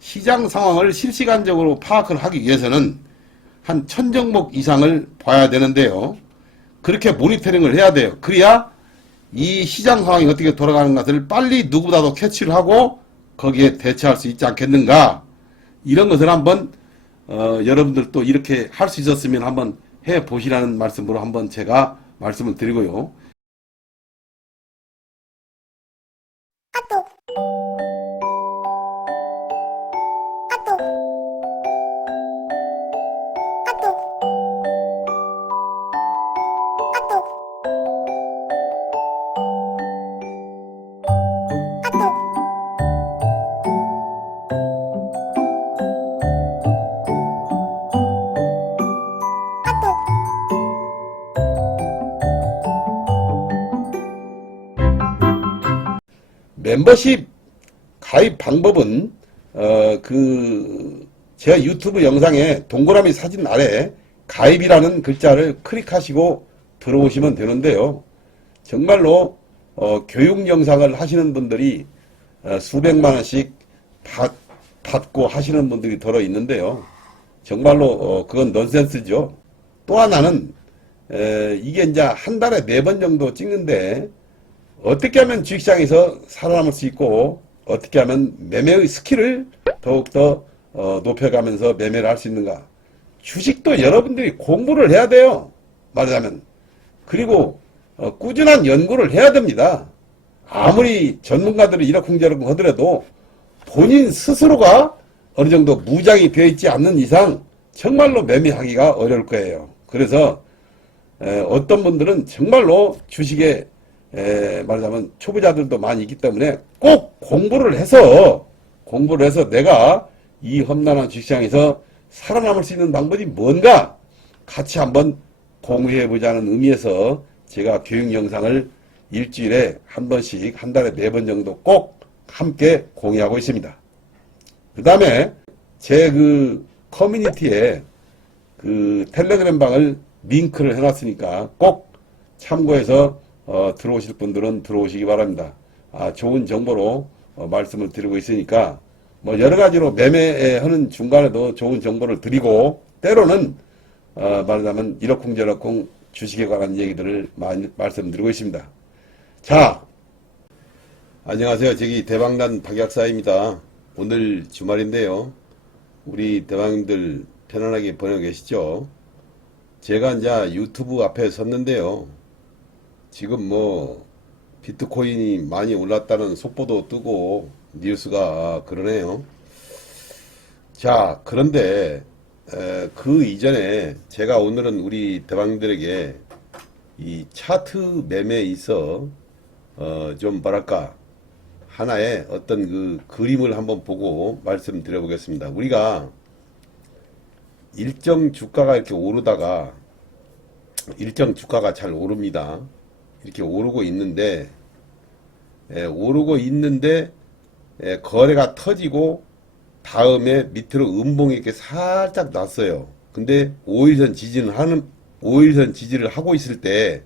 시장 상황을 실시간적으로 파악을 하기 위해서는 한 1000종목 이상을 봐야 되는데요. 그렇게 모니터링을 해야 돼요. 그래야 이 시장 상황이 어떻게 돌아가는 것을 빨리 누구보다도 캐치를 하고 거기에 대처할 수 있지 않겠는가. 이런 것을 한번 여러분들도 이렇게 할 수 있었으면 한번 해보시라는 말씀으로 한번 제가 말씀을 드리고요. 멤버십 가입 방법은 제가 유튜브 영상에 동그라미 사진 아래 가입이라는 글자를 클릭하시고 들어오시면 되는데요. 정말로 교육 영상을 하시는 분들이 수백만 원씩 받고 하시는 분들이 들어 있는데요. 정말로 그건 넌센스죠. 또 하나는 이게 이제 한 달에 4번 정도 찍는데 어떻게 하면 주식시장에서 살아남을 수 있고 어떻게 하면 매매의 스킬을 더욱더 높여가면서 매매를 할 수 있는가. 주식도 여러분들이 공부를 해야 돼요. 말하자면. 그리고 꾸준한 연구를 해야 됩니다. 아무리 전문가들이 이러쿵저러쿵 하더라도 본인 스스로가 어느 정도 무장이 되어 있지 않는 이상 정말로 매매하기가 어려울 거예요. 그래서 어떤 분들은 정말로 주식에 말하자면 초보자들도 많이 있기 때문에 꼭 공부를 해서 내가 이 험난한 주식시장에서 살아남을 수 있는 방법이 뭔가 같이 한번 공유해 보자는 의미에서 제가 교육 영상을 일주일에 한 번씩 한 달에 4번 정도 꼭 함께 공유하고 있습니다. 그 다음에 제 커뮤니티에 텔레그램 방을 링크를 해놨으니까 꼭 참고해서 들어오실 분들은 들어오시기 바랍니다. 좋은 정보로 말씀을 드리고 있으니까 뭐 여러 가지로 매매하는 중간에도 좋은 정보를 드리고 때로는 말하자면 이러쿵저러쿵 주식에 관한 얘기들을 많이 말씀드리고 있습니다. 자, 안녕하세요. 저기 대박난 박약사입니다. 오늘 주말인데요. 우리 대박님들 편안하게 보내고 계시죠? 제가 이제 유튜브 앞에 섰는데요. 지금 뭐 비트코인이 많이 올랐다는 속보도 뜨고 뉴스가 그러네요. 자, 그런데 그 이전에 제가 오늘은 우리 대방들에게 이 차트 매매에 있어 좀 뭐랄까 하나의 어떤 그림을 한번 보고 말씀드려 보겠습니다. 우리가 일정 주가가 이렇게 오르다가 일정 주가가 잘 오릅니다. 이렇게 오르고 있는데 거래가 터지고 다음에 밑으로 음봉이 이렇게 살짝 났어요. 근데 5일선 지지를 하고 있을 때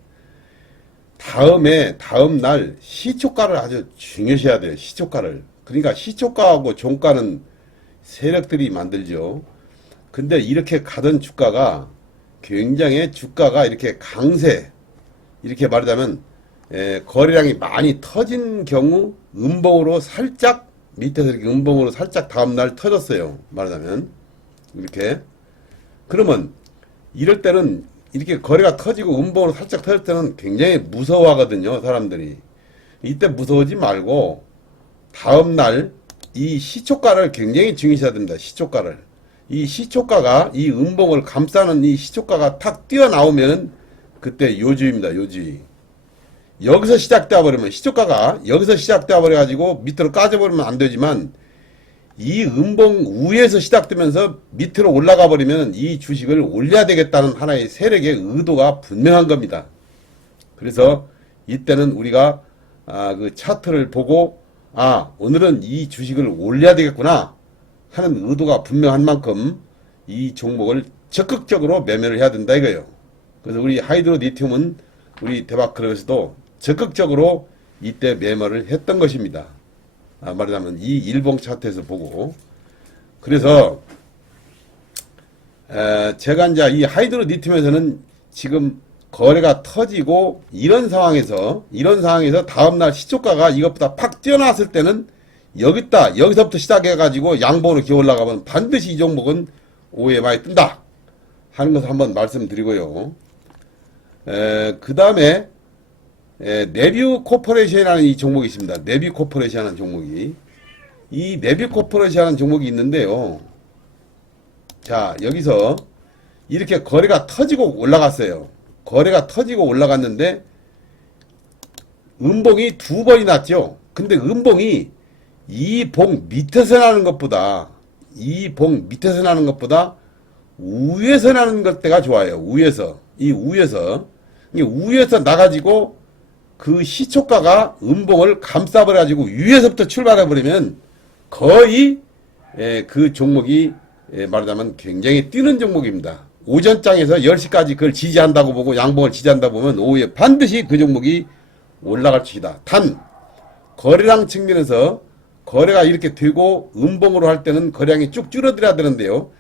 다음 날 시초가를 아주 중요시해야 돼요. 시초가를. 그러니까 시초가하고 종가는 세력들이 만들죠. 근데 이렇게 가던 주가가 굉장히 주가가 이렇게 강세, 이렇게 말하자면 거래량이 많이 터진 경우 음봉으로 살짝 밑에서 이렇게 음봉으로 살짝 다음날 터졌어요. 말하자면 이렇게. 그러면 이럴 때는 이렇게 거래가 터지고 음봉으로 살짝 터질 때는 굉장히 무서워하거든요. 사람들이. 이때 무서워하지 말고 다음날 이 시초가를 굉장히 중요시해야 됩니다. 시초가를. 이 시초가가 이 음봉을 감싸는 이 시초가가 탁 뛰어나오면 그때 요주입니다. 요주. 여기서 시작되어 버리면 시초가가 여기서 시작되어 버려 가지고 밑으로 까져 버리면 안 되지만 이 음봉 위에서 시작되면서 밑으로 올라가 버리면 이 주식을 올려야 되겠다는 하나의 세력의 의도가 분명한 겁니다. 그래서 이때는 우리가 그 차트를 보고 오늘은 이 주식을 올려야 되겠구나 하는 의도가 분명한 만큼 이 종목을 적극적으로 매매를 해야 된다 이거예요. 그래서 우리 하이드로 리튬은 우리 대박클럽에서도 적극적으로 이때 매매를 했던 것입니다. 말하자면 이 일봉 차트에서 보고. 그래서 제가 이제 이 하이드로 리튬에서는 지금 거래가 터지고 이런 상황에서 다음날 시초가가 이것보다 팍 뛰어났을 때는 여기서부터 시작해가지고 양봉으로 기어 올라가면 반드시 이 종목은 OMI 뜬다 하는 것을 한번 말씀드리고요. 그 다음에 네뷰 코퍼레이션이라는 이 종목이 있습니다. 네뷰 코퍼레이션이라는 종목이, 이 네뷰 코퍼레이션이라는 종목이 있는데요. 자, 여기서 이렇게 거래가 터지고 올라갔어요. 거래가 터지고 올라갔는데 음봉이 두 번이 났죠. 근데 음봉이 이 봉 밑에서 나는 것보다 우에서 나는 것 때가 좋아요. 우에서 나가지고 그 시초가가 음봉을 감싸버려가지고 위에서부터 출발해버리면 거의 그 종목이 말하자면 굉장히 뛰는 종목입니다. 오전장에서 10시까지 그걸 지지한다고 보고 양봉을 지지한다고 보면 오후에 반드시 그 종목이 올라갈 것이다. 단 거래량 측면에서 거래가 이렇게 되고 음봉으로 할 때는 거래량이 쭉 줄어들어야 되는데요.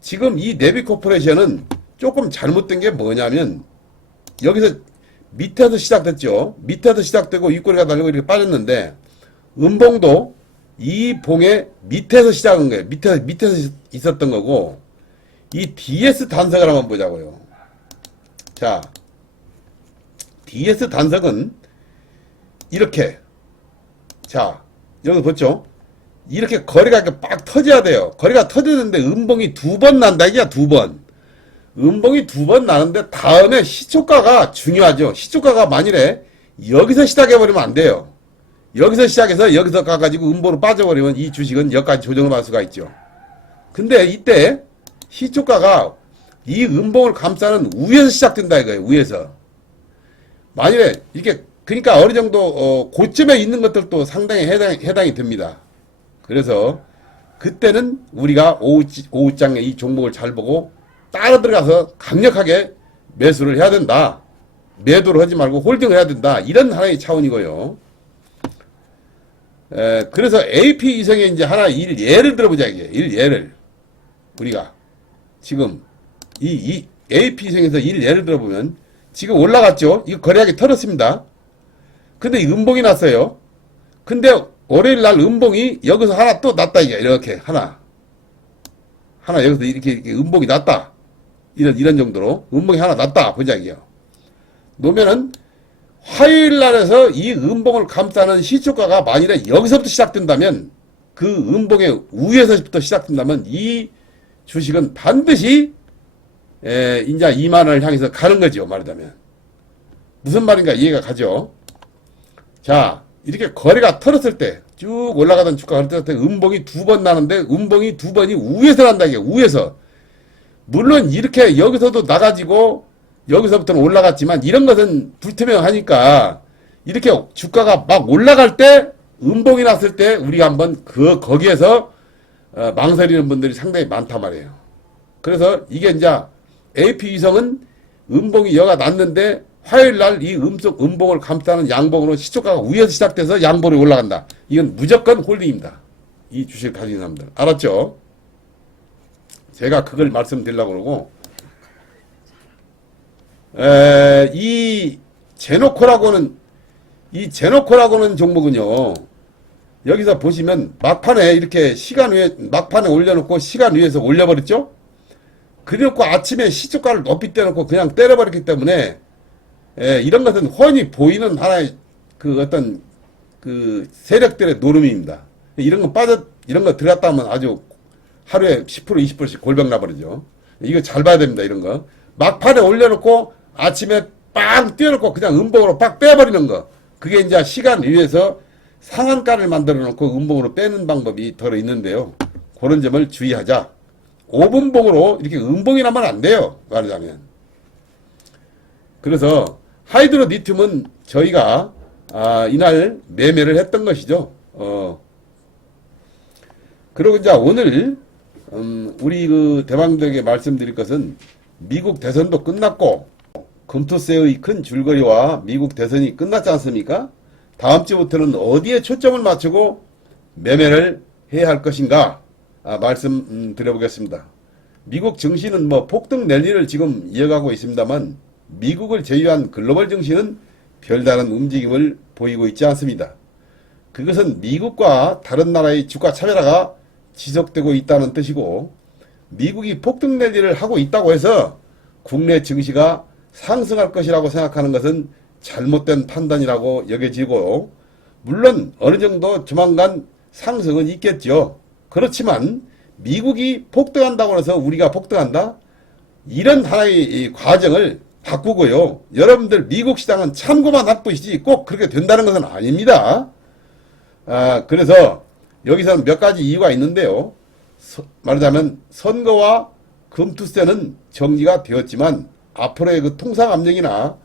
지금 이 네비 코퍼레이션은 조금 잘못된 게 뭐냐면 여기서 밑에서 시작됐죠. 밑에서 시작되고 윗꼬리가 달리고 이렇게 빠졌는데 음봉도 이 봉의 밑에서 시작한 거예요. 밑에서 있었던 거고, 이 DS 단석을 한번 보자고요. 자, DS 단석은 이렇게, 자, 여기 보죠? 이렇게 거래가 이렇게 빡 터져야 돼요. 거래가 터지는데 음봉이 두 번 난다, 이게 두 번. 음봉이 두 번 나는데 다음에 시초가가 중요하죠. 시초가가 만일에 여기서 시작해버리면 안 돼요. 여기서 시작해서 여기서 가가지고 음봉으로 빠져버리면 이 주식은 여기까지 조정을 받을 수가 있죠. 근데 이때 시초가가 이 음봉을 감싸는 위에서 시작된다 이거예요. 위에서. 만일에 이렇게 그러니까 어느 정도 고점에 있는 것들도 상당히 해당이 됩니다. 그래서 그때는 우리가 오후장에 이 종목을 잘 보고 따라 들어가서 강력하게 매수를 해야 된다. 매도를 하지 말고 홀딩을 해야 된다. 이런 하나의 차원이고요. 그래서 AP 이성에 이제 하나 예를 들어보자, 이게. 예를. 우리가. 지금, 이 AP 이성에서 예를 들어보면, 지금 올라갔죠? 이거 거래하기 털었습니다. 근데 음봉이 났어요. 근데 월요일 날 음봉이 여기서 하나 또 났다, 이게. 이렇게, 하나 여기서 이렇게 음봉이 났다. 이런 정도로. 음봉이 하나 났다. 보자, 이게요. 놓으면은, 화요일 날에서 이 음봉을 감싸는 시초가가 만일에 여기서부터 시작된다면 그 음봉의 위에서부터 시작된다면 이 주식은 반드시 이제 2만 원을 향해서 가는 거죠. 말하자면 무슨 말인가 이해가 가죠. 자, 이렇게 거래가 털었을 때 쭉 올라가던 주가가 털었을 때 음봉이 두 번 나는데 음봉이 두 번이 위에서 난다. 이게 위에서. 물론 이렇게 여기서도 나가지고 여기서부터는 올라갔지만 이런 것은 불투명하니까 이렇게 주가가 막 올라갈 때 음봉이 났을 때 우리가 한번 거기에서 망설이는 분들이 상당히 많단 말이에요. 그래서 이게 이제 AP 위성은 음봉이 여가 났는데 화요일 날 이 음봉을 감싸는 양봉으로 시초가가 위에서 시작돼서 양봉이 올라간다. 이건 무조건 홀딩입니다. 이 주식을 가진 사람들. 알았죠? 제가 그걸 말씀드리려고 그러고 이 제노코라고는 종목은요, 여기서 보시면 막판에 이렇게 막판에 올려놓고 시간 위에서 올려버렸죠? 그래놓고 아침에 시초가를 높이 떼놓고 그냥 때려버렸기 때문에, 이런 것은 훤히 보이는 하나의 그 어떤 그 세력들의 노름입니다. 이런 거 들어갔다 하면 아주 하루에 10% 20%씩 골병 나버리죠. 이거 잘 봐야 됩니다, 이런 거. 막판에 올려놓고 아침에 빵 띄워놓고 그냥 음봉으로 빡 빼버리는 거. 그게 이제 시간 위에서 상한가를 만들어 놓고 음봉으로 빼는 방법이 더 있는데요. 그런 점을 주의하자. 5분봉으로 이렇게 음봉이 나면 안 돼요. 말하자면. 그래서 하이드로 리튬은 저희가 이날 매매를 했던 것이죠. 그리고 이제 오늘 우리 그 대방들에게 말씀드릴 것은 미국 대선도 끝났고 금토세의 큰 줄거리와 미국 대선이 끝났지 않습니까? 다음 주부터는 어디에 초점을 맞추고 매매를 해야 할 것인가? 말씀 드려보겠습니다. 미국 증시는 뭐 폭등 랠리를 지금 이어가고 있습니다만 미국을 제외한 글로벌 증시는 별다른 움직임을 보이고 있지 않습니다. 그것은 미국과 다른 나라의 주가 차별화가 지속되고 있다는 뜻이고, 미국이 폭등 랠리를 하고 있다고 해서 국내 증시가 상승할 것이라고 생각하는 것은 잘못된 판단이라고 여겨지고, 물론 어느 정도 조만간 상승은 있겠죠. 그렇지만 미국이 폭등한다고 해서 우리가 폭등한다? 이런 하나의 이 과정을 바꾸고요. 여러분들 미국 시장은 참고만 할 뿐이지 꼭 그렇게 된다는 것은 아닙니다. 그래서 여기서는 몇 가지 이유가 있는데요. 말하자면 선거와 금투세는 정리가 되었지만 앞으로의 그 통상 압력이나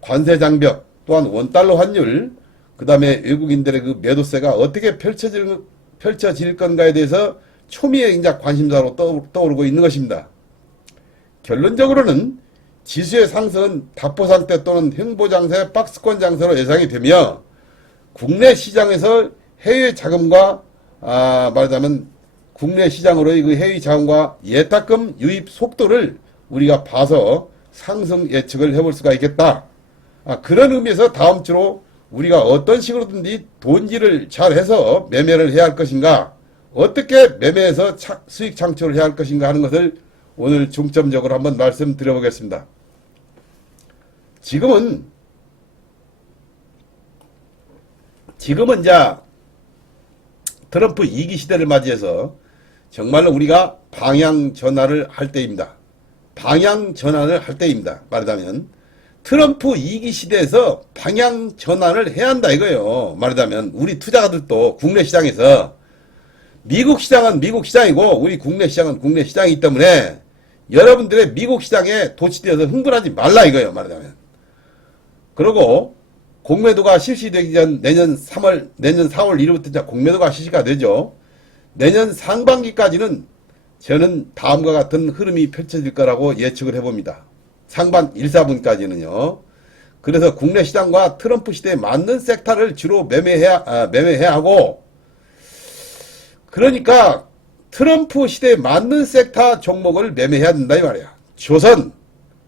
관세 장벽, 또한 원달러 환율, 그 다음에 외국인들의 그 매도세가 어떻게 펼쳐질 건가에 대해서 초미의 이제 관심사로 떠오르고 있는 것입니다. 결론적으로는 지수의 상승은 답보상태 또는 횡보장세, 박스권 장세로 예상이 되며, 국내 시장에서 해외 자금과 말하자면 국내 시장으로의 그 해외 자금과 예탁금 유입 속도를 우리가 봐서 상승 예측을 해볼 수가 있겠다. 그런 의미에서 다음 주로 우리가 어떤 식으로든지 돈질을 잘 해서 매매를 해야 할 것인가, 어떻게 매매해서 수익 창출을 해야 할 것인가 하는 것을 오늘 중점적으로 한번 말씀드려보겠습니다. 지금은 이제 트럼프 2기 시대를 맞이해서 정말로 우리가 방향 전환을 할 때입니다. 방향 전환을 할 때입니다. 말하자면 트럼프 2기 시대에서 방향 전환을 해야 한다 이거예요. 말하자면 우리 투자가들도 국내 시장에서 미국 시장은 미국 시장이고 우리 국내 시장은 국내 시장이기 때문에 여러분들의 미국 시장에 도취되어서 흥분하지 말라 이거예요. 말하자면. 그리고 공매도가 실시되기 전 내년 4월 1일부터 이제 공매도가 실시가 되죠. 내년 상반기까지는 저는 다음과 같은 흐름이 펼쳐질 거라고 예측을 해봅니다. 상반 1, 4분까지는요. 그래서 국내 시장과 트럼프 시대에 맞는 섹터를 주로 매매해야 하고, 그러니까 트럼프 시대에 맞는 섹터 종목을 매매해야 된다 이 말이야. 조선,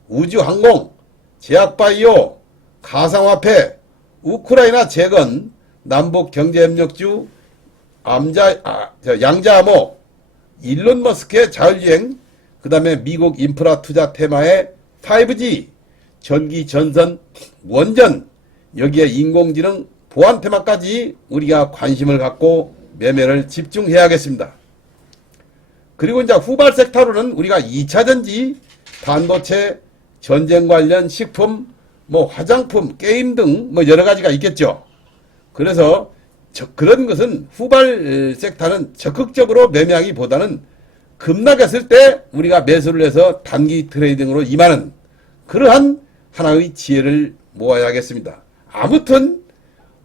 우주항공, 제약바이오, 가상화폐, 우크라이나 재건, 남북경제협력주, 양자암호, 일론 머스크의 자율주행, 그 다음에 미국 인프라 투자 테마의 5G, 전기, 전선, 원전, 여기에 인공지능, 보안 테마까지 우리가 관심을 갖고 매매를 집중해야겠습니다. 그리고 이제 후발 섹터로는 우리가 2차전지, 반도체, 전쟁 관련 식품, 뭐 화장품, 게임 등 뭐 여러 가지가 있겠죠. 그래서 그런 것은 후발 섹터는 적극적으로 매매하기보다는 급락했을 때 우리가 매수를 해서 단기 트레이딩으로 임하는 그러한 하나의 지혜를 모아야겠습니다. 아무튼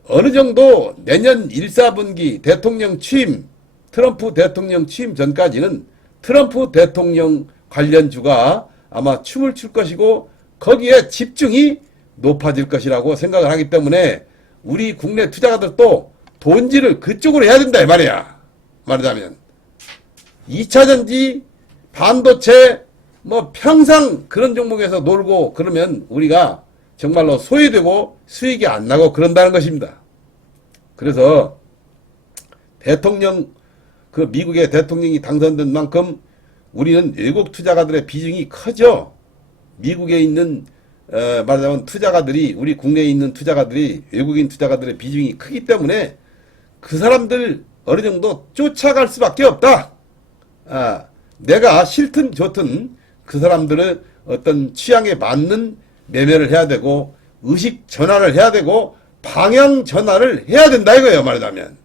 어느 정도 내년 1, 4분기 대통령 취임, 트럼프 대통령 취임 전까지는 트럼프 대통령 관련주가 아마 춤을 출 것이고 거기에 집중이 높아질 것이라고 생각을 하기 때문에 우리 국내 투자가들도 돈질을 그쪽으로 해야 된다 이 말이야. 말하자면 2차전지, 반도체 뭐 평상 그런 종목에서 놀고 그러면 우리가 정말로 소외되고 수익이 안 나고 그런다는 것입니다. 그래서 미국의 대통령이 당선된 만큼 우리는 외국 투자가들의 비중이 커져. 미국에 있는 말하자면 투자가들이, 우리 국내에 있는 투자가들이 외국인 투자가들의 비중이 크기 때문에 그 사람들 어느 정도 쫓아갈 수밖에 없다. 내가 싫든 좋든 그 사람들의 어떤 취향에 맞는 매매를 해야 되고 의식 전환을 해야 되고 방향 전환을 해야 된다 이거예요. 말하자면.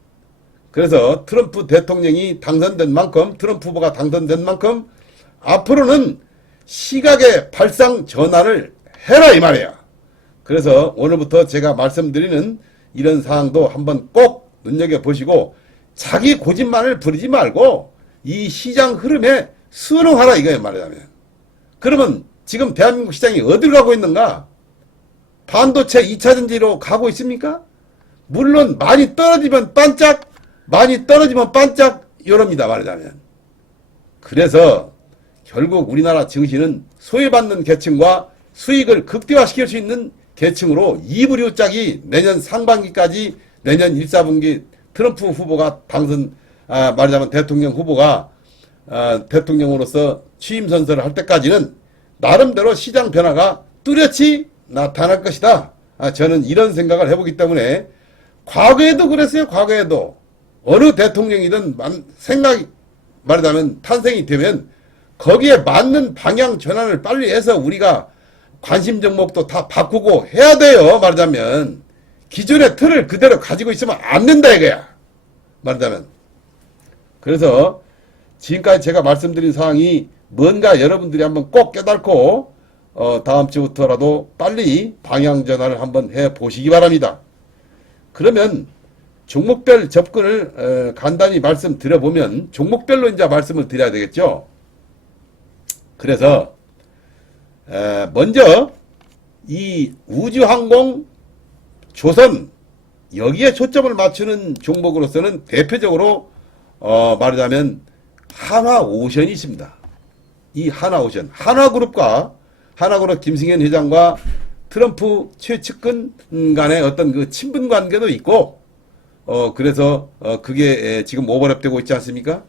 그래서 트럼프 대통령이 당선된 만큼, 트럼프 후보가 당선된 만큼 앞으로는 시각의 발상 전환을 해라 이 말이야. 그래서 오늘부터 제가 말씀드리는 이런 사항도 한번 꼭 눈여겨보시고 자기 고집만을 부리지 말고 이 시장 흐름에 순응하라 이거예요. 말하자면. 그러면 지금 대한민국 시장이 어디로 가고 있는가? 반도체 2차전지로 가고 있습니까? 물론 많이 떨어지면 반짝, 많이 떨어지면 반짝 이럽니다. 말하자면. 그래서 결국 우리나라 증시는 소외받는 계층과 수익을 극대화시킬 수 있는 계층으로 2부류 짝이 내년 상반기까지 내년 1, 4분기 트럼프 후보가 말하자면 대통령 후보가 대통령으로서 취임 선서를 할 때까지는 나름대로 시장 변화가 뚜렷이 나타날 것이다. 저는 이런 생각을 해보기 때문에 과거에도 그랬어요. 과거에도 어느 대통령이든 생각이 말하자면 탄생이 되면 거기에 맞는 방향 전환을 빨리 해서 우리가 관심 종목도 다 바꾸고 해야 돼요. 말하자면 기존의 틀을 그대로 가지고 있으면 안 된다 이거야. 말하자면 그래서 지금까지 제가 말씀드린 사항이 뭔가 여러분들이 한번 꼭 깨닫고 다음 주부터라도 빨리 방향 전환을 한번 해 보시기 바랍니다. 그러면 종목별 접근을 간단히 말씀드려보면 종목별로 이제 말씀을 드려야 되겠죠. 그래서 먼저 이 우주항공, 조선 여기에 초점을 맞추는 종목으로서는 대표적으로 말하자면 한화오션이 있습니다. 이 한화오션, 한화그룹 김승현 회장과 트럼프 최측근 간의 어떤 그 친분 관계도 있고 그래서 그게 지금 오버랩되고 있지 않습니까?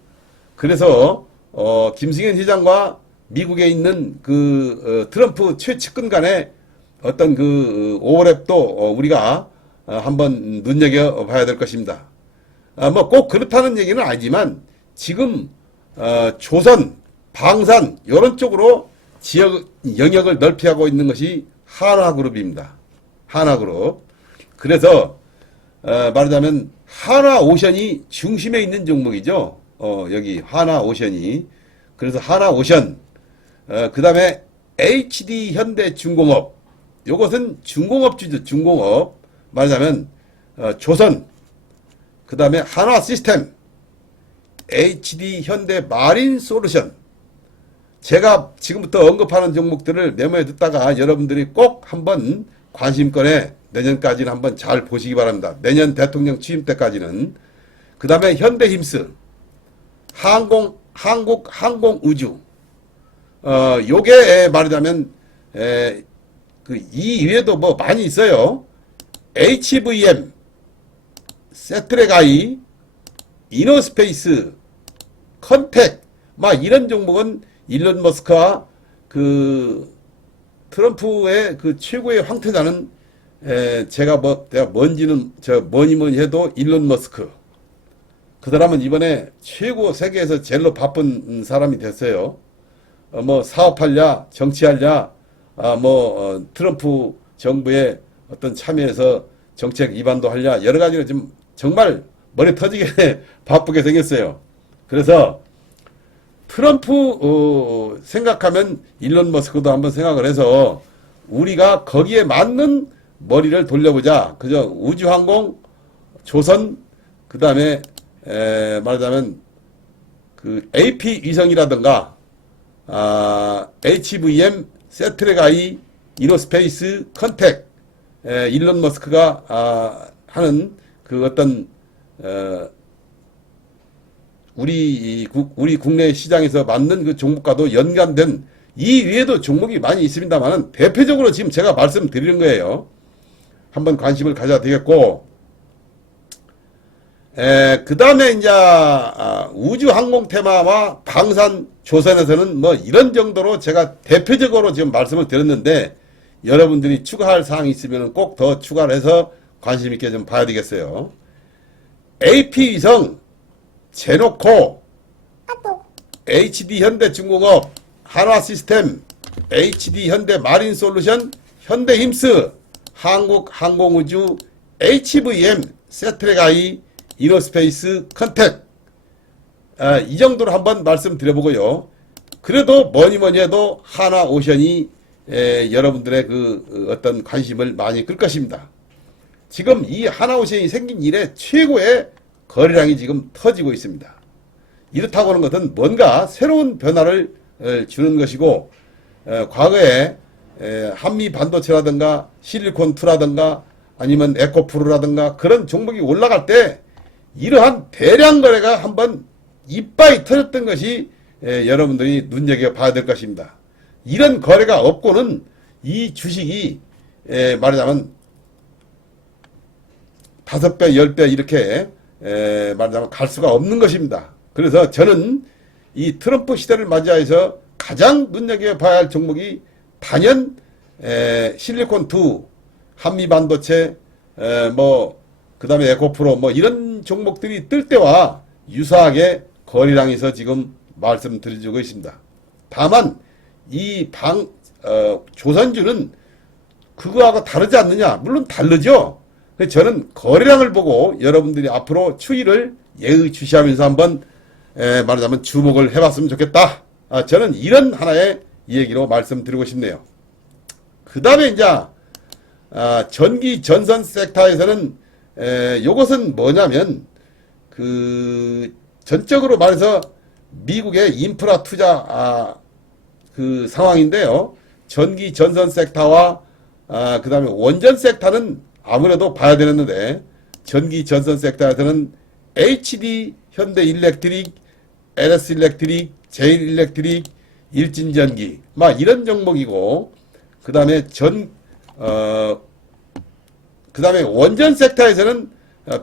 그래서 김승현 회장과 미국에 있는 그 트럼프 최측근 간의 어떤 그 오버랩도 우리가 한번 눈여겨봐야 될 것입니다. 뭐 꼭 그렇다는 얘기는 아니지만 지금 조선, 방산 이런 쪽으로 지역 영역을 넓히고 있는 것이 한화그룹입니다. 한화그룹. 그래서 말하자면 한화오션이 중심에 있는 종목이죠. 여기 한화오션이. 그래서 한화오션. 그 다음에 HD현대중공업. 요것은 중공업주죠. 중공업. 말하자면 조선. 그 다음에 한화시스템. HD현대마린솔루션. 제가 지금부터 언급하는 종목들을 메모해 뒀다가 여러분들이 꼭 한번 관심권에 내년까지는 한번 잘 보시기 바랍니다. 내년 대통령 취임 때까지는. 그 다음에 현대힘스, 한국항공우주. 요게 말하자면 이 이외에도 뭐 많이 있어요. HVM, 세트랙아이, 이노스페이스, 컨택, 막 이런 종목은 일론 머스크와 그 트럼프의 그 최고의 황태자는 제가 뭔지는 뭐니 해도 일론 머스크. 그 사람은 이번에 최고 세계에서 제일로 바쁜 사람이 됐어요. 뭐 사업하랴, 정치하랴, 트럼프 정부의 어떤 참여해서 정책 위반도 하랴 여러 가지로 지금 정말 머리 터지게 바쁘게 생겼어요. 그래서 트럼프 생각하면 일론 머스크도 한번 생각을 해서 우리가 거기에 맞는 머리를 돌려보자. 그저 우주항공, 조선, 그 다음에 말하자면 그 AP 위성이라든가 HVM, 세트랙아이, 이노스페이스, 컨택, 일론 머스크가 하는 그 어떤 우리 국내 시장에서 맞는 그 종목과도 연관된 이 위에도 종목이 많이 있습니다만은 대표적으로 지금 제가 말씀드리는 거예요. 한번 관심을 가져야 되겠고, 그 다음에 이제 우주항공 테마와 방산 조선에서는 뭐 이런 정도로 제가 대표적으로 지금 말씀을 드렸는데 여러분들이 추가할 사항이 있으면 꼭 더 추가를 해서 관심 있게 좀 봐야 되겠어요. AP위성, 제노코, HD현대중공업, 한화시스템, HD현대마린솔루션, 현대힘스, 한국항공우주, HVM, 세트랙아이, 이노스페이스, 컨택. 이 정도로 한번 말씀드려보고요. 그래도 뭐니 해도 한화오션이 여러분들의 그 어떤 관심을 많이 끌 것입니다. 지금 이 한화오션이 생긴 이래 최고의 거래량이 지금 터지고 있습니다. 이렇다고 하는 것은 뭔가 새로운 변화를 주는 것이고 과거에 한미 반도체라든가 실리콘2라든가 아니면 에코프로라든가 그런 종목이 올라갈 때 이러한 대량 거래가 한번 이빠이 터졌던 것이 여러분들이 눈여겨봐야 될 것입니다. 이런 거래가 없고는 이 주식이 말하자면 5배, 10배 이렇게 말하자면 갈 수가 없는 것입니다. 그래서 저는 이 트럼프 시대를 맞이해서 가장 눈여겨봐야 할 종목이 단연 실리콘2, 한미반도체, 그 다음에 에코프로 이런 종목들이 뜰 때와 유사하게 거래량에서 지금 말씀드리고 있습니다. 다만 이 조선주는 그거하고 다르지 않느냐? 물론 다르죠. 그래서 저는 거래량을 보고 여러분들이 앞으로 추이를 예의주시하면서 한번 말하자면 주목을 해봤으면 좋겠다. 저는 이런 하나의 얘기로 말씀드리고 싶네요. 그 다음에 이제 전기 전선 섹터에서는 요것은 뭐냐면 전적으로 말해서 미국의 인프라 투자 그 상황인데요. 전기 전선 섹터와 그 다음에 원전 섹터는 아무래도 봐야 되는데 전기 전선 섹터에서는 HD 현대일렉트릭, LS일렉트릭, 제일일렉트릭, 일진전기 이런 종목이고 그 다음에 그 다음에 원전 섹터에서는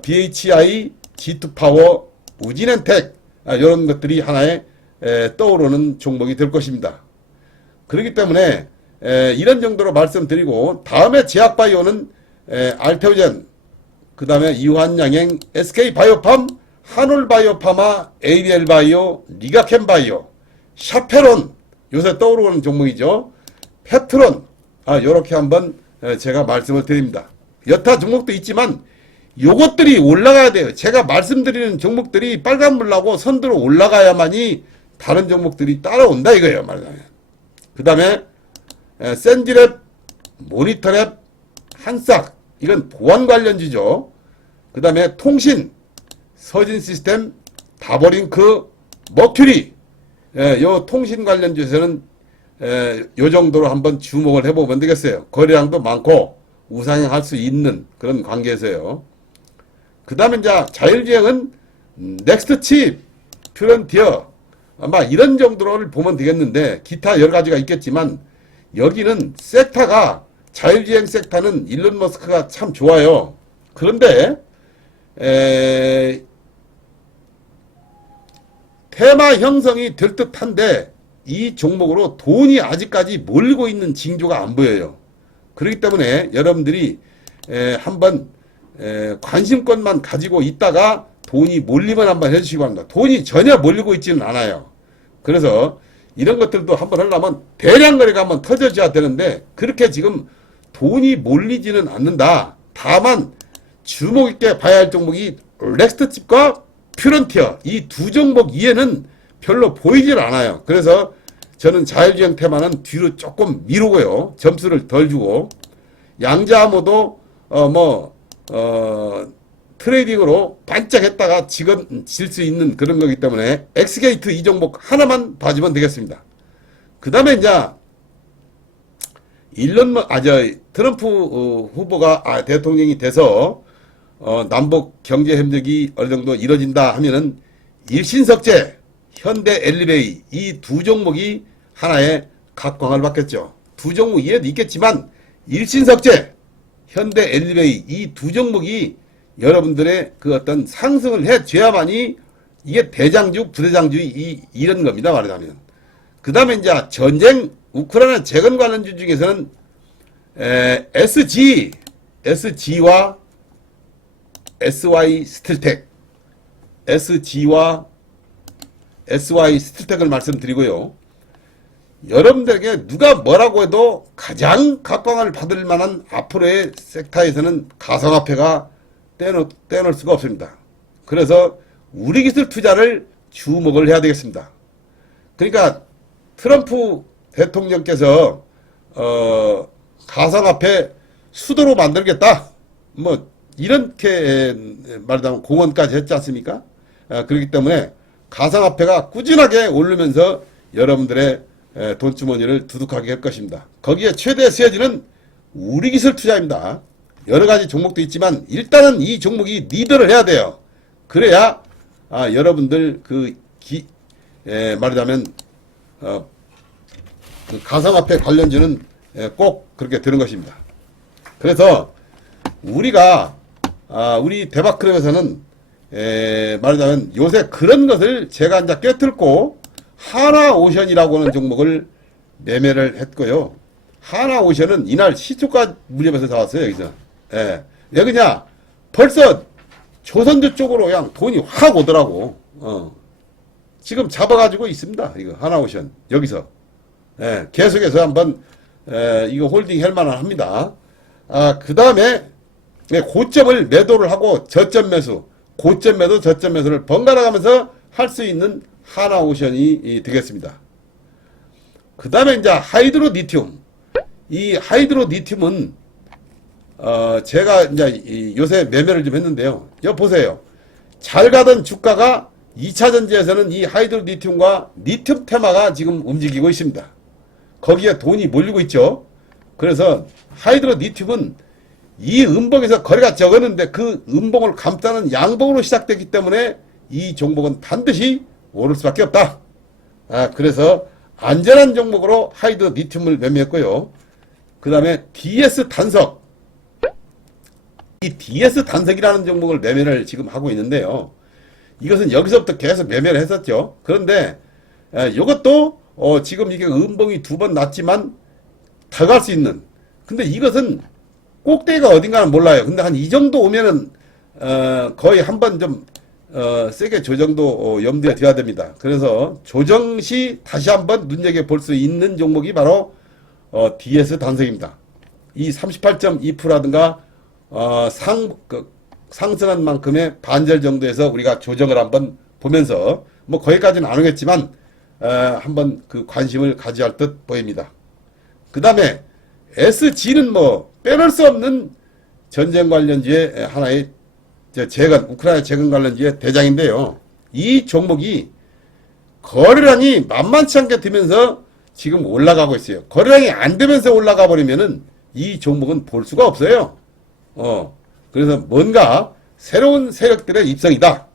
BHI, G2파워, 우진엔텍 이런 것들이 하나의 떠오르는 종목이 될 것입니다. 그렇기 때문에 이런 정도로 말씀드리고 다음에 제약바이오는 알테오젠, 그 다음에 이환양행, SK바이오팜, 한올바이오파마, ABL바이오, 리가캠바이오, 샤페론 요새 떠오르는 종목이죠. 페트론 요렇게 한번 제가 말씀을 드립니다. 여타 종목도 있지만 요것들이 올라가야 돼요. 제가 말씀드리는 종목들이 빨간불 나고 선두로 올라가야만이 다른 종목들이 따라온다 이거예요. 말하자면. 그 다음에 센지랩, 모니터랩, 한싹 이건 보안 관련주죠. 그 다음에 통신, 서진시스템, 다버링크, 머큐리 요 통신 관련주에서는 요 정도로 한번 주목을 해보면 되겠어요. 거래량도 많고 우상향할 수 있는 그런 관계에서요. 그 다음에 이제 자율주행은 넥스트칩, 퓨런티어 아마 이런 정도를 보면 되겠는데 기타 여러 가지가 있겠지만 여기는 섹터가 자율주행 섹터는 일론 머스크가 참 좋아요. 그런데 테마 형성이 될 듯한데 이 종목으로 돈이 아직까지 몰리고 있는 징조가 안 보여요. 그렇기 때문에 여러분들이 한번 관심권만 가지고 있다가 돈이 몰리면 한번 해주시기 바랍니다. 돈이 전혀 몰리고 있지는 않아요. 그래서 이런 것들도 한번 하려면 대량 거래가 한번 터져줘야 되는데 그렇게 지금 돈이 몰리지는 않는다. 다만 주목 있게 봐야 할 종목이 넥스트칩과 퓨런티어 이 두 종목 이외에는 별로 보이질 않아요. 그래서 저는 자율주행 테마는 뒤로 조금 미루고요. 점수를 덜 주고 양자암호도 트레이딩으로 반짝했다가 지금 질 수 있는 그런 거기 때문에 엑스게이트 이 종목 하나만 봐주면 되겠습니다. 그 다음에 이제 트럼프 후보가 대통령이 돼서 남북 경제 협력이 어느 정도 이뤄진다 하면은 일신석재, 현대 엘리베이 이 두 종목이 하나의 각광을 받겠죠. 두 종목 이해도 있겠지만 일신석재, 현대 엘리베이 이 두 종목이 여러분들의 그 어떤 상승을 해줘야만이 이게 대장주, 부대장주 이런 겁니다. 말하자면. 그 다음에 이제 전쟁, 우크라이나 재건 관련주 중에서는 SG와 SY 스틸텍, SG와 SY 스틸텍을 말씀드리고요. 여러분들에게 누가 뭐라고 해도 가장 각광을 받을 만한 앞으로의 섹터에서는 가상화폐가 떼어놓을 수가 없습니다. 그래서 우리 기술 투자를 주목을 해야 되겠습니다. 그러니까 트럼프 대통령께서 가상화폐 수도로 만들겠다. 이렇게 말하자면 공언까지 했지 않습니까? 그렇기 때문에 가상화폐가 꾸준하게 오르면서 여러분들의 돈주머니를 두둑하게 할 것입니다. 거기에 최대 수혜지는 우리 기술 투자입니다. 여러 가지 종목도 있지만 일단은 이 종목이 리더를 해야 돼요. 그래야 여러분들 말하자면 그 가상화폐 관련주는 꼭 그렇게 되는 것입니다. 그래서 우리가 우리 대박클럽에서는 말하자면 요새 그런 것을 제가 이제 꿰뚫고 하나오션이라고 하는 종목을 매매를 했고요. 하나오션은 이날 시초가 무렵에서 나왔어요. 여기서. 왜 그냐? 벌써 조선주 쪽으로 그냥 돈이 확 오더라고. 지금 잡아가지고 있습니다. 이거 하나오션 여기서. 계속해서 한번 이거 홀딩 할 만한 합니다. 그 다음에 고점을 매도를 하고 저점 매수, 고점 매도, 저점 매수를 번갈아 가면서 할 수 있는 하나오션이 되겠습니다. 그 다음에 이제 하이드로 리튬. 이 하이드로 리튬은 제가 이제 요새 매매를 좀 했는데요. 여기 보세요. 잘 가던 주가가 2차 전지에서는 이 하이드로 리튬과 리튬 테마가 지금 움직이고 있습니다. 거기에 돈이 몰리고 있죠. 그래서 하이드로 리튬은 이 음봉에서 거래가 적었는데 그 음봉을 감싸는 양봉으로 시작됐기 때문에 이 종목은 반드시 오를 수밖에 없다. 그래서 안전한 종목으로 하이드로 리튬을 매매했고요. 그 다음에 DS 단석. 이 DS 단석이라는 종목을 매매를 지금 하고 있는데요. 이것은 여기서부터 계속 매매를 했었죠. 그런데 이것도 지금 이게 음봉이 2번 났지만 더 갈 수 있는. 근데 이것은 꼭대기가 어딘가는 몰라요. 근데 한 이 정도 오면은 거의 한번 좀 세게 조정도 염두에 둬야 됩니다. 그래서 조정 시 다시 한번 눈여겨볼 수 있는 종목이 바로 DS 단석입니다. 이 38.2%라든가 상승한 만큼의 반절 정도에서 우리가 조정을 한번 보면서 뭐 거기까지는 안 오겠지만 한번 그 관심을 가져야 할 듯 보입니다. 그 다음에 SG는 뭐 빼놓을 수 없는 전쟁 관련주의 하나의 재건, 우크라이나 재건 관련주의 대장인데요. 이 종목이 거래량이 만만치 않게 되면서 지금 올라가고 있어요. 거래량이 안 되면서 올라가 버리면은 이 종목은 볼 수가 없어요. 그래서 뭔가 새로운 세력들의 입성이다.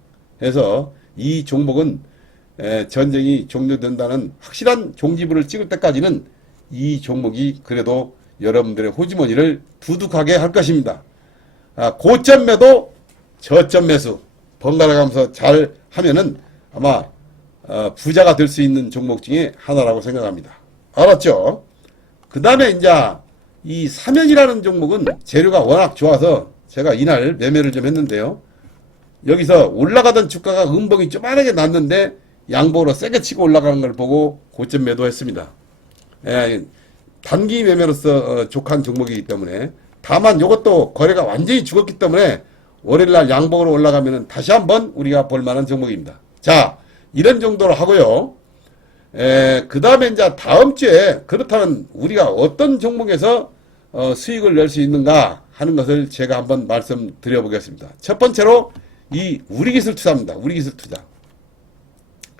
해서 이 종목은 전쟁이 종료된다는 확실한 종지부를 찍을 때까지는 이 종목이 그래도 여러분들의 호주머니를 두둑하게 할 것입니다. 고점 매도, 저점 매수 번갈아 가면서 잘 하면은 아마 부자가 될 수 있는 종목 중에 하나라고 생각합니다. 알았죠? 그 다음에 이제 이 사면이라는 종목은 재료가 워낙 좋아서 제가 이날 매매를 좀 했는데요. 여기서 올라가던 주가가 음봉이 쪼만하게 났는데 양봉으로 세게 치고 올라가는 걸 보고 고점 매도했습니다. 단기 매매로서 족한 종목이기 때문에 다만 이것도 거래가 완전히 죽었기 때문에 월요일날 양봉으로 올라가면 다시 한번 우리가 볼만한 종목입니다. 자, 이런 정도로 하고요. 그 다음에 이제 다음 주에 그렇다면 우리가 어떤 종목에서 수익을 낼 수 있는가 하는 것을 제가 한번 말씀드려 보겠습니다. 첫 번째로 이 우리기술 투자입니다. 우리기술 투자.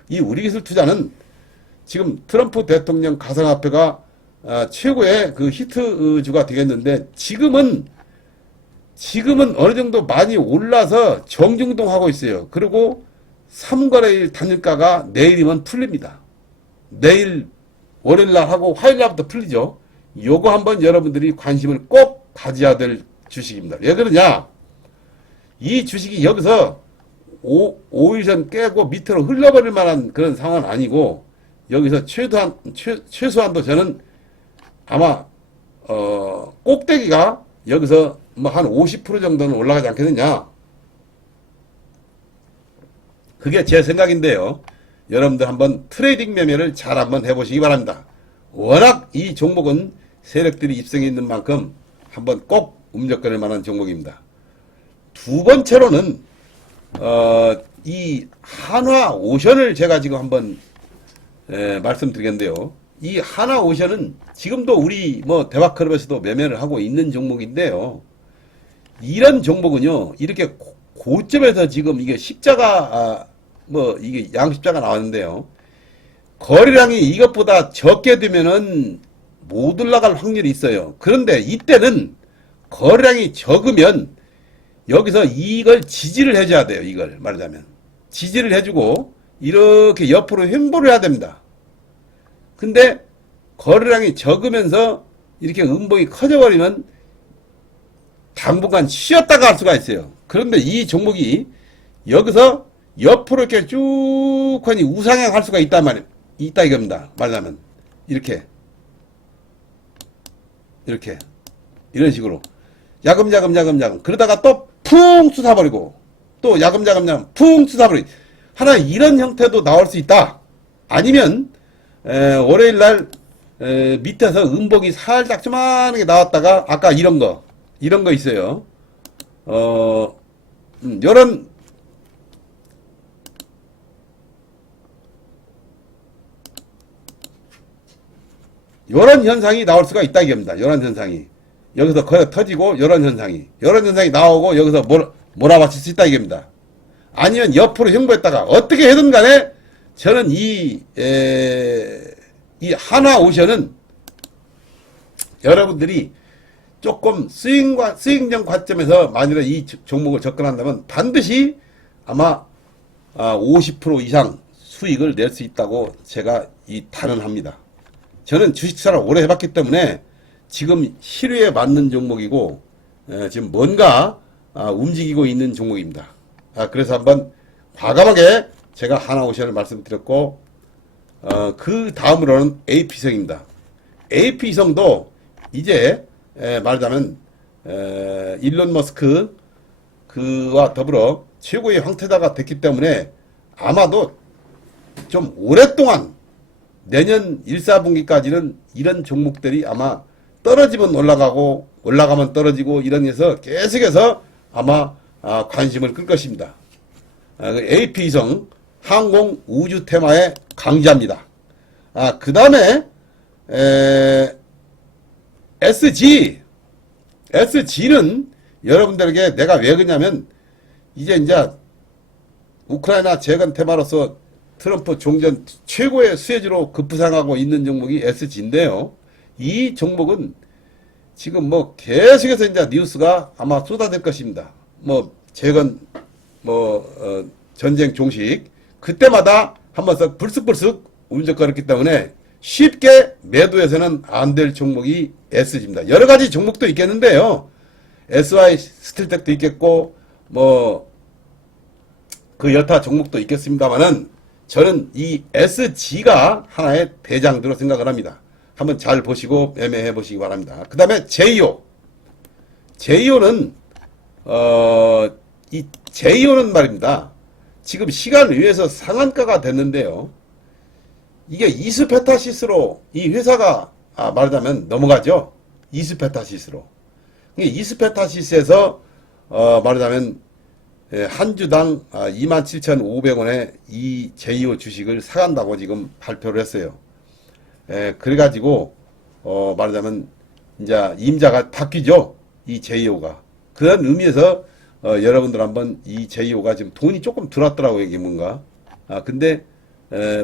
이 우리기술 투자는 지금 트럼프 대통령 가상화폐가 최고의 그 히트주가 되겠는데 지금은 어느 정도 많이 올라서 정중동하고 있어요. 그리고 3거래일 단일가가 내일이면 풀립니다. 내일 월요일날 하고 화요일날부터 풀리죠. 요거 한번 여러분들이 관심을 꼭 가져야 될 주식입니다. 왜 그러냐? 이 주식이 여기서 5일선 깨고 밑으로 흘러버릴 만한 그런 상황은 아니고 여기서 최소한도 저는 아마 꼭대기가 여기서 뭐 한 50% 정도는 올라가지 않겠느냐. 그게 제 생각인데요. 여러분들 한번 트레이딩 매매를 잘 한번 해보시기 바랍니다. 워낙 이 종목은 세력들이 입성해 있는 만큼 한번 꼭 움직거릴 만한 종목입니다. 두 번째로는 이 한화오션을 제가 지금 한번 말씀드리겠는데요. 이 한화오션은 지금도 우리 뭐 대박클럽에서도 매매를 하고 있는 종목인데요. 이런 종목은요, 이렇게 고점에서 지금 이게 십자가 뭐 이게 양십자가 나왔는데요. 거래량이 이것보다 적게 되면은 못 올라갈 확률이 있어요. 그런데 이때는 거래량이 적으면 여기서 이걸 지지를 해줘야 돼요. 이걸 말하자면 지지를 해주고 이렇게 옆으로 횡보를 해야 됩니다. 근데 거래량이 적으면서 이렇게 음봉이 커져버리면 당분간 쉬었다가 할 수가 있어요. 그런데 이 종목이 여기서 옆으로 이렇게 쭉 하니 우상향 할 수가 있다 이겁니다. 말하자면 이렇게 이런 식으로 야금야금 그러다가 또 풍 쏟아버리고 또 야금야금 풍 쏟아버리고 하나 이런 형태도 나올 수 있다. 아니면 월요일날 밑에서 음봉이 살짝 조만하게 나왔다가 아까 이런 거 있어요. 요런 현상이 나올 수가 있다 이겁니다. 요런 현상이 여기서 거래 터지고 요런 현상이 나오고 여기서 몰아받칠 수 있다 이겁니다. 아니면 옆으로 횡보했다가 어떻게 해든 간에 저는 이 하나오션은 여러분들이 조금 스윙적 관점에서 만일에 이 종목을 접근한다면 반드시 아마 50% 이상 수익을 낼 수 있다고 제가 단언합니다. 저는 주식 투자를 오래 해봤기 때문에 지금 시류에 맞는 종목이고 지금 뭔가 움직이고 있는 종목입니다. 그래서 한번 과감하게 제가 하나오션을 말씀드렸고 그 다음으로는 AP성입니다. AP성도 이제 말하자면 일론 머스크 그와 더불어 최고의 황태자가 됐기 때문에 아마도 좀 오랫동안 내년 1사분기까지는 이런 종목들이 아마 떨어지면 올라가고 올라가면 떨어지고 이런 데서 계속해서 아마 관심을 끌 것입니다. AP성 항공 우주 테마의 강자입니다. 그 다음에 SG는 여러분들에게 내가 왜 그러냐면 이제 우크라이나 재건 테마로서 트럼프 종전 최고의 수혜주로 급부상하고 있는 종목이 SG인데요. 이 종목은 지금 계속해서 뉴스가 아마 쏟아질 것입니다. 재건 전쟁 종식 그때마다 한 번씩 불쑥불쑥 움직거렸기 때문에 쉽게 매도해서는 안 될 종목이 SG입니다. 여러 가지 종목도 있겠는데요. SY 스틸텍도 있겠고 그 여타 종목도 있겠습니다만은 저는 이 SG가 하나의 대장주로 생각을 합니다. 한번 잘 보시고 매매해 보시기 바랍니다. 그 다음에 제이오는 이 제이오는 말입니다. 지금 시간 위에서 상한가가 됐는데요. 이게 이스페타시스로 이 회사가 말하자면 넘어가죠. 이스페타시스로. 이스페타시스에서 말하자면 한 주당 27,500원에 이 제이오 주식을 사간다고 지금 발표를 했어요. 그래가지고 말하자면 이제 임자가 바뀌죠. 이 제이오가. 그런 의미에서 여러분들 한번 이 제이오가 지금 돈이 조금 들어왔더라고요. 이게 뭔가. 근데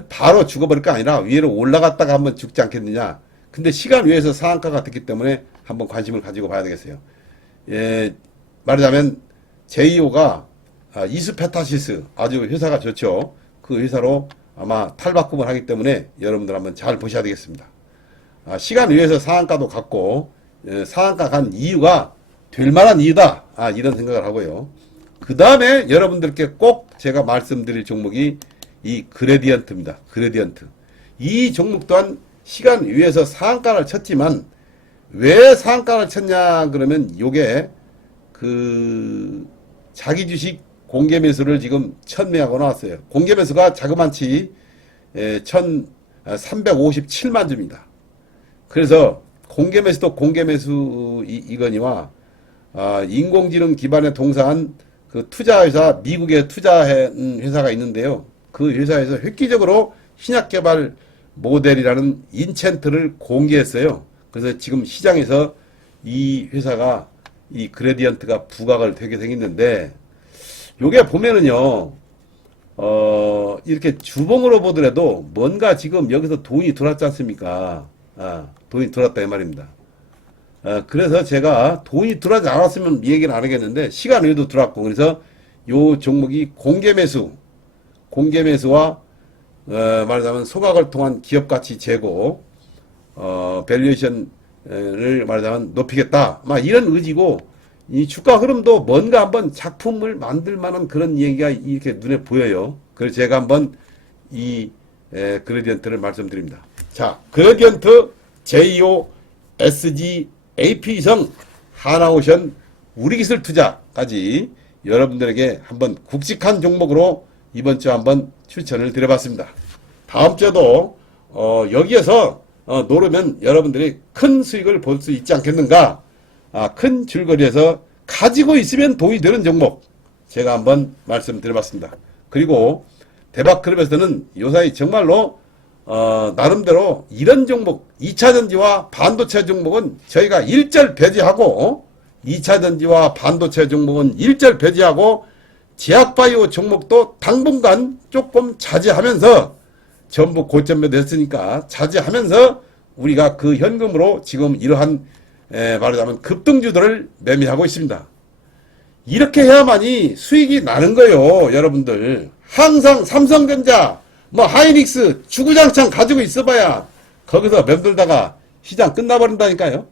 바로 죽어버릴 거 아니라 위로 올라갔다가 한번 죽지 않겠느냐. 근데 시간 위에서 상한가가 됐기 때문에 한번 관심을 가지고 봐야 되겠어요. 말하자면 제이오가 이스페타시스 아주 회사가 좋죠. 그 회사로 아마 탈바꿈을 하기 때문에 여러분들 한번 잘 보셔야 되겠습니다. 시간 위에서 상한가도 갔고 상한가 간 이유가 될 만한 이유다. 이런 생각을 하고요. 그 다음에 여러분들께 꼭 제가 말씀드릴 종목이 이 그레디언트입니다. 그레디언트. 이 종목 또한 시간 위에서 상한가를 쳤지만 왜 상한가를 쳤냐 그러면 요게 자기 주식 공개 매수를 지금 천매하고 나왔어요. 공개 매수가 자그만치 1,357만 주입니다. 그래서 공개 매수도 공개 매수 이거니와 인공지능 기반의 동사한 그 투자회사 미국에 투자한 회사가 있는데요. 그 회사에서 획기적으로 신약개발 모델이라는 인챈트를 공개했어요. 그래서 지금 시장에서 이 회사가 이 그레디언트가 부각을 되게 생겼는데 요게 보면은요 이렇게 주봉으로 보더라도 뭔가 지금 여기서 돈이 들어왔지 않습니까? 돈이 들어왔다 이 말입니다. 그래서 제가 돈이 들어가지 않았으면 이 얘기는 안 하겠는데 시간 외에도 들어왔고 그래서 요 종목이 공개 매수와 말하자면 소각을 통한 기업 가치 제고, 밸류에이션을 말하자면 높이겠다. 막 이런 의지고, 이 주가 흐름도 뭔가 한번 작품을 만들 만한 그런 얘기가 이렇게 눈에 보여요. 그래서 제가 한번 이 그레디언트를 말씀드립니다. 자, 그레디언트 JO SG AP성 하나오션 우리기술 투자까지 여러분들에게 한번 굵직한 종목으로 이번 주 한번 추천을 드려봤습니다. 다음 주에도 여기에서 노르면 여러분들이 큰 수익을 볼 수 있지 않겠는가? 큰 줄거리에서 가지고 있으면 돈이 되는 종목 제가 한번 말씀드려봤습니다. 그리고 대박클럽에서는 요사이 정말로 나름대로 이런 종목 2차전지와 반도체 종목은 저희가 일절 배제하고 2차전지와 반도체 종목은 일절 배제하고 제약바이오 종목도 당분간 조금 자제하면서 전부 고점에 냈으니까 자제하면서 우리가 그 현금으로 지금 이러한 말하자면 급등주들을 매매하고 있습니다. 이렇게 해야만이 수익이 나는 거예요. 여러분들 항상 삼성전자 하이닉스 주구장창 가지고 있어봐야 거기서 맴돌다가 시장 끝나버린다니까요.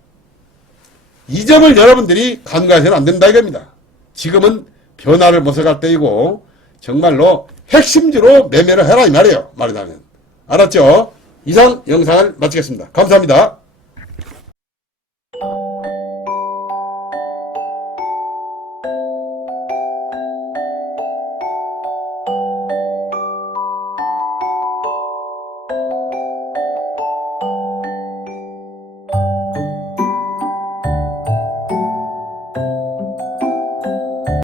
이 점을 여러분들이 간과해서는 안 된다 이겁니다. 지금은 변화를 모색할 때이고 정말로 핵심주로 매매를 해라 이 말이에요. 말하자면 알았죠? 이상 영상을 마치겠습니다. 감사합니다.